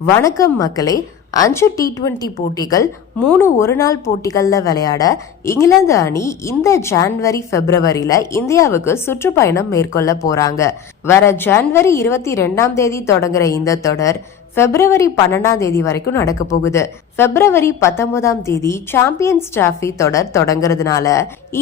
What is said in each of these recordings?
வணக்கம் மக்களே. அஞ்சு டி டுவெண்ட்டி போட்டிகள் மூணு ஒரு நாள் போட்டிகளில் விளையாட இங்கிலாந்து அணி இந்த ஜான்வரி பிப்ரவரியில இந்தியாவுக்கு சுற்றுப்பயணம் மேற்கொள்ள போறாங்க. வர ஜான்வரி இருபத்தி ரெண்டாம் தேதி தொடங்குற இந்த தொடர் பிப்ரவரி பன்னெண்டாம் தேதி வரைக்கும் நடக்க போகுது. பிப்ரவரி பத்தொன்பதாம் தேதி சாம்பியன்ஸ் டிராஃபி தொடர் தொடங்குறதுனால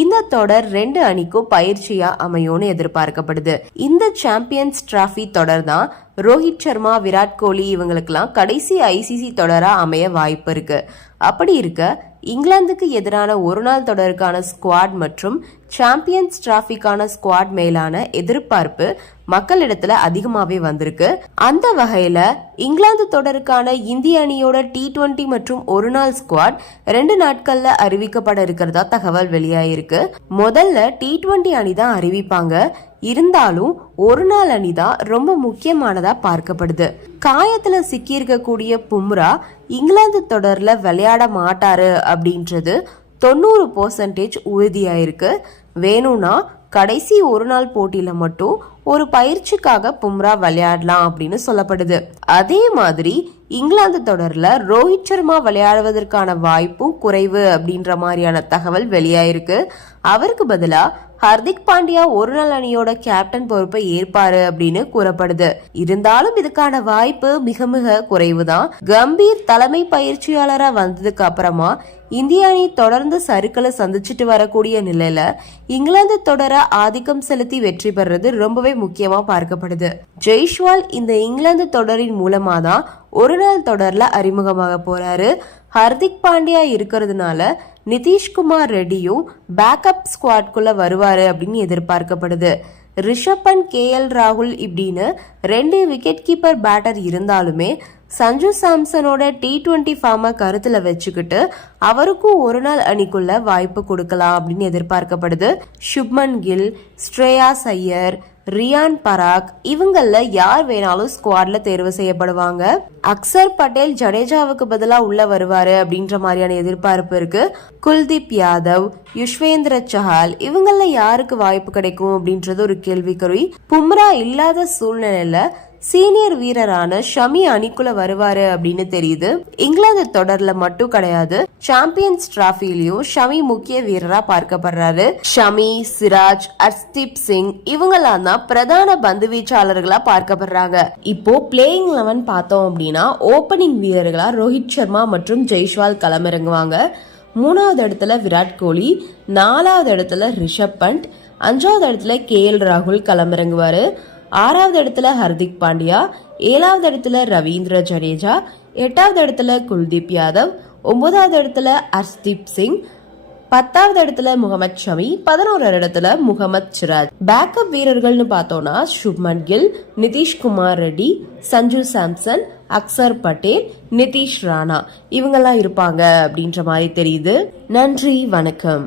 இந்த தொடர் ரெண்டு அணிக்கும் பயிற்சியா அமையும்னு எதிர்பார்க்கப்படுது. இந்த சாம்பியன்ஸ் டிராஃபி தொடர் தான் ரோஹித் சர்மா விராட் கோலி இவங்களுக்கெல்லாம் கடைசி ஐசிசி தொடரா அமைய வாய்ப்பு இருக்கு. அப்படி இருக்க இங்கிலாந்துக்கு எதிரான ஒரு நாள் தொடருக்கான ஸ்குவாட் மற்றும் சாம்பியன்ஸ் டிராஃபிக்கான ஸ்குவாட் மேலான எதிர்பார்ப்பு மக்களிடத்துல அதிகமாவே வந்திருக்கு. அந்த வகையில இங்கிலாந்து தொடருக்கான இந்திய அணியோட டி டுவெண்ட்டி மற்றும் ஒரு நாள் ஸ்குவாட் ரெண்டு நாட்கள்ல அறிவிக்கப்பட இருக்கிறதா தகவல் வெளியாயிருக்கு. முதல்ல டி டுவெண்ட்டி அணி தான் அறிவிப்பாங்க. இருந்தாலும் ஒரு நாள் அணிதா ரொம்ப முக்கியமானதா பார்க்கப்படுது. காயத்துல சிக்கியிருக்கக்கூடிய பும்ரா இங்கிலாந்து தொடர்ல விளையாட மாட்டாரு அப்படின்றது தொண்ணூறு பர்சன்டேஜ் உறுதியாயிருக்கு. வேணும்னா கடைசி ஒரு நாள் போட்டியில மட்டும் ஒரு பயிற்சிக்காக பும்ரா விளையாடலாம் அப்படின்னு சொல்லப்படுது. அதே மாதிரி இங்கிலாந்து தொடர்ல ரோஹித் சர்மா விளையாடுவதற்கான வாய்ப்பும் குறைவு அப்படின்ற மாதிரியான தகவல் வெளியாயிருக்கு. அவருக்கு பதிலா ஹர்திக் பாண்டியா ஒரு நாள் அணியோட கேப்டன் பொறுப்பை ஏற்பாரு அப்படின்னு கூறப்படுது. இருந்தாலும் இதுக்கான வாய்ப்பு மிக மிக குறைவுதான். கம்பீர் தலைமை பயிற்சியாளரா வந்ததுக்கு அப்புறமா இந்திய அணி தொடர்ந்து சறுக்களை சந்திச்சுட்டு வரக்கூடிய நிலையில இங்கிலாந்து தொடர ஆதிக்கம் செலுத்தி வெற்றி பெறுறது ரொம்பவே முக்கியமா பார்க்கப்படுது. ஜெய்ஷ்வால் இந்த இங்கிலாந்து தொடரின் மூலமா தான் ஒரு நாள் தொடர்ல அறிமுகமாக போறாரு. ஹர்திக் பாண்டியா இருக்கிறதுனால நிதிஷ்குமார் ரெட்டியும் பேக்கப் ஸ்குவாட்குள்ள வருவாரு அப்படின்னு எதிர்பார்க்கப்படுது. ரிஷப் அண்ட் கே எல் ராகுல் இப்படின்னு ரெண்டு விக்கெட் கீப்பர் பேட்டர் இருந்தாலுமே சஞ்சு சாம்சனோட டி டுவெண்ட்டி ஃபார்மை கருத்துல வச்சுக்கிட்டு அவருக்கும் ஒரு நாள் அணிக்குள்ள வாய்ப்பு கொடுக்கலாம் அப்படின்னு எதிர்பார்க்கப்படுது. சுப்மன் கில் ஸ்ரேயா ஐயர் ரியான் பராக் இவங்கள யார் வேணாலும் ஸ்குவாட்ல தேர்வு செய்யப்படுவாங்க? அக்சர் பட்டேல் ஜடேஜாவுக்கு பதிலா உள்ள வருவாரு அப்படின்ற மாதிரியான எதிர்பார்ப்பு இருக்கு. குல்தீப் யாதவ் யுஷ்வேந்திர சஹால் இவங்கள யாருக்கு வாய்ப்பு கிடைக்கும் அப்படின்றது ஒரு கேள்விக்குறி பும்ரா இல்லாத சூழ்நிலையில சீனியர் வீரரான ஷமி அணிக்குள்ள வருவாரு அப்படின்னு தெரியுது. இங்கிலாந்து தொடர்ல மட்டும் கிடையாது சாம்பியன்ஸ் டிராஃபிலையும் ஷமி முக்கிய வீரரா பார்க்கப்படுறாரு. ஷமி சிராஜ் அர்ஸ்தீப் சிங் இவங்கெல்லாம் தான் பிரதான பந்து வீச்சாளர்களா பார்க்கப்படுறாங்க. இப்போ பிளேயிங் லெவன் பார்த்தோம் அப்படின்னா ஓபனிங் வீரர்களா ரோஹித் சர்மா மற்றும் ஜெய்ஷ்வால் களமிறங்குவாங்க. மூணாவது இடத்துல விராட் கோலி நாலாவது இடத்துல ரிஷப் பண்ட் அஞ்சாவது இடத்துல கே எல் ராகுல் களமிறங்குவாரு. ஆறாவது இடத்துல ஹர்திக் பாண்டியா ஏழாவது இடத்துல ரவீந்திர ஜடேஜா எட்டாவது இடத்துல குல்தீப் யாதவ் ஒன்பதாவது இடத்துல அர்ஷ்தீப் சிங் பத்தாவது இடத்துல முகமது ஷமி பதினோரு இடத்துல முகமது சிராஜ். பேக்கப் வீரர்கள்னு பார்த்தோம்னா சுப்மன் கில் நிதிஷ்குமார் ரெட்டி சஞ்சு சாம்சன் அக்சர் பட்டேல் நிதிஷ் ராணா. இவங்கெல்லாம் இருப்பாங்க அப்படின்ற மாதிரி தெரியுது. நன்றி வணக்கம்.